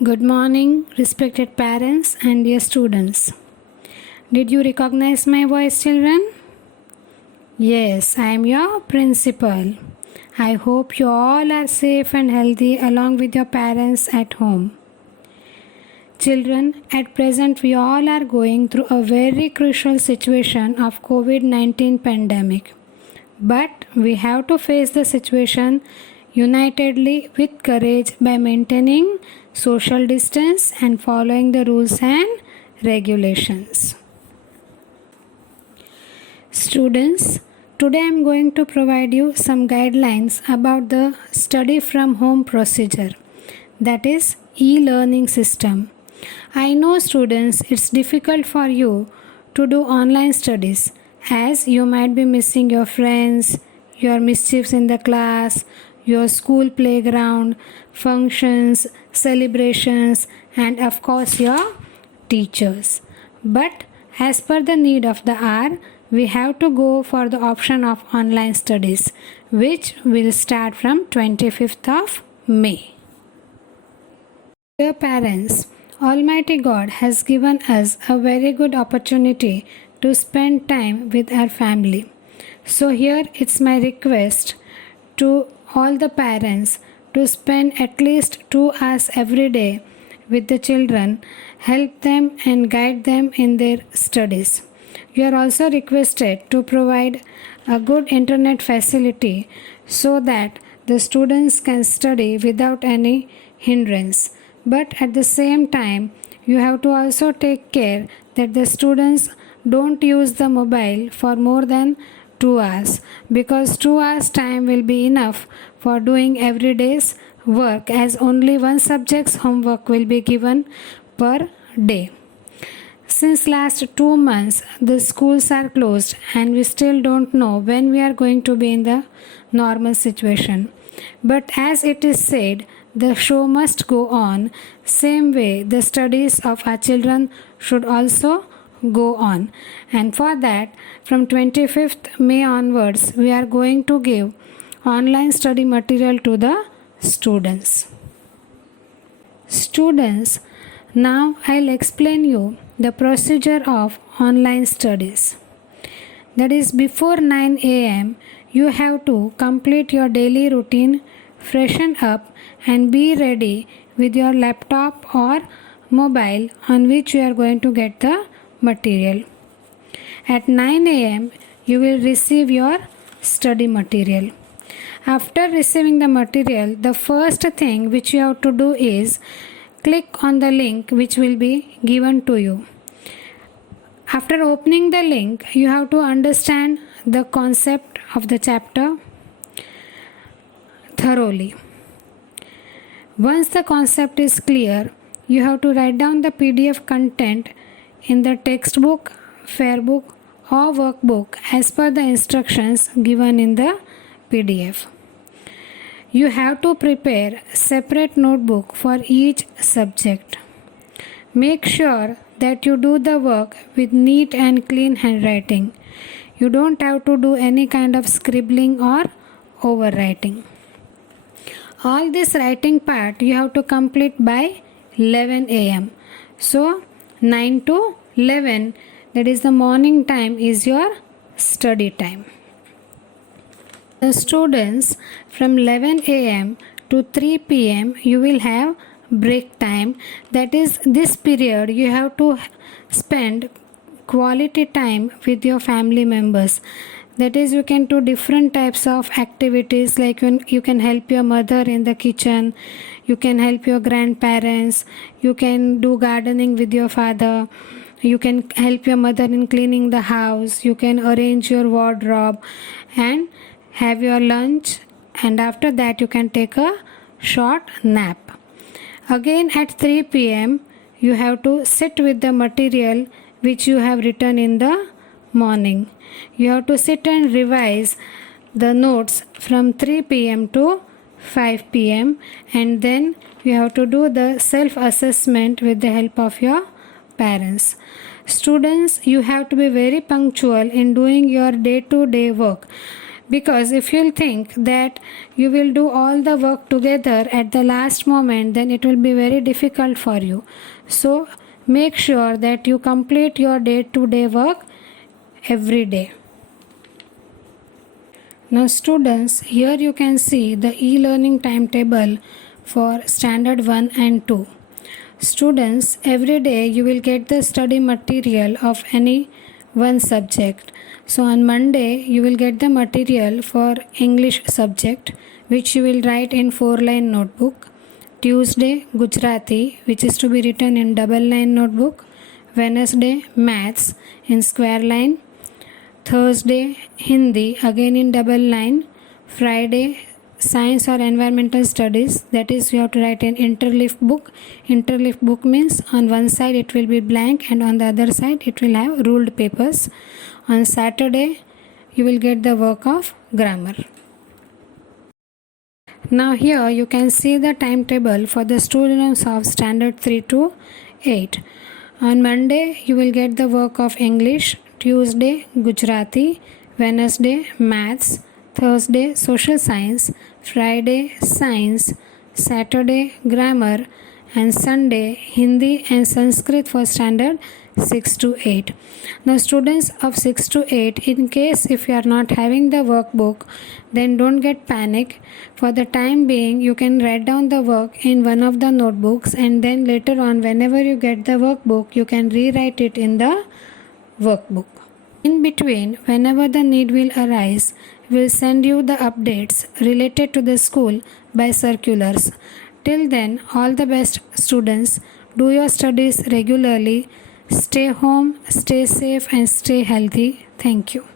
Good morning, respected parents and dear students. Did you recognize my voice, children? Yes, I am your principal. I hope you all are safe and healthy along with your parents at home. Children, at present we all are going through a very crucial situation of COVID-19 pandemic. But we have to face the situation unitedly with courage by maintaining social distance and following the rules and regulations. Students, today I am going to provide you some guidelines about the study from home procedure, that is e-learning system. I know students, it's difficult for you to do online studies as you might be missing your friends, your mischiefs in the class, your school playground, functions, celebrations, and of course your teachers. But as per the need of the hour, we have to go for the option of online studies, which will start from 25th of May. Dear parents, Almighty God has given us a very good opportunity to spend time with our family. So here it's my request to all the parents to spend at least 2 hours every day with the children, help them and guide them in their studies. You are also requested to provide a good internet facility so that the students can study without any hindrance. But at the same time, you have to also take care that the students don't use the mobile for more than 2 hours, because 2 hours time will be enough for doing every day's work, as only one subject's homework will be given per day. Since last 2 months the schools are closed and we still don't know when we are going to be in the normal situation. But as it is said, the show must go on. Same way the studies of our children should also go on. And for that, from 25th May onwards, we are going to give online study material to the students. Students, now I'll explain you the procedure of online studies. That is, before 9 a.m. you have to complete your daily routine, freshen up and be ready with your laptop or mobile on which you are going to get the material. At 9 a.m. you will receive your study material. After receiving the material, the first thing which you have to do is click on the link which will be given to you. After opening the link, you have to understand the concept of the chapter thoroughly. Once the concept is clear, you have to write down the PDF content in the textbook, fairbook or workbook as per the instructions given in the PDF. You have to prepare separate notebook for each subject. Make sure that you do the work with neat and clean handwriting. You don't have to do any kind of scribbling or overwriting. All this writing part you have to complete by 11 a.m. So 9 to 11, that is the morning time, is your study time. The students, from 11 a.m. to 3 p.m. you will have break time. That is, this period you have to spend quality time with your family members. That is, you can do different types of activities, like you can help your mother in the kitchen, you can help your grandparents, you can do gardening with your father, you can help your mother in cleaning the house, you can arrange your wardrobe and have your lunch, and after that you can take a short nap. Again at 3 p.m. you have to sit with the material which you have written in the morning. You have to sit and revise the notes from 3 p.m. to 5 p.m. and then you have to do the self-assessment with the help of your parents. Students, you have to be very punctual in doing your day-to-day work. Because if you'll think that you will do all the work together at the last moment, then it will be very difficult for you. So make sure that you complete your day-to-day work every day. Now students, here you can see the e-learning timetable for standard 1 and 2. Students, every day you will get the study material of any one subject. So on Monday you will get the material for English subject, which you will write in 4-line notebook. Tuesday, Gujarati, which is to be written in double-line notebook. Wednesday, Maths in square line. Thursday, Hindi, again in double line. Friday, Science or Environmental Studies, that is you have to write an interleaf book. Interleaf book means on one side it will be blank and on the other side it will have ruled papers. On Saturday, you will get the work of grammar. Now here you can see the timetable for the students of standard 3 to 8. On Monday, you will get the work of English. Tuesday, Gujarati. Wednesday, Maths. Thursday, Social Science. Friday, Science. Saturday, Grammar. And Sunday, Hindi and Sanskrit for standard 6 to 8. Now students of 6 to 8, in case if you are not having the workbook, then don't get panic. For the time being, you can write down the work in one of the notebooks, and then later on whenever you get the workbook, you can rewrite it in the workbook. In between, whenever the need will arise, we'll send you the updates related to the school by circulars. Till then, all the best students. Do your studies regularly. Stay home, stay safe and stay healthy. Thank you.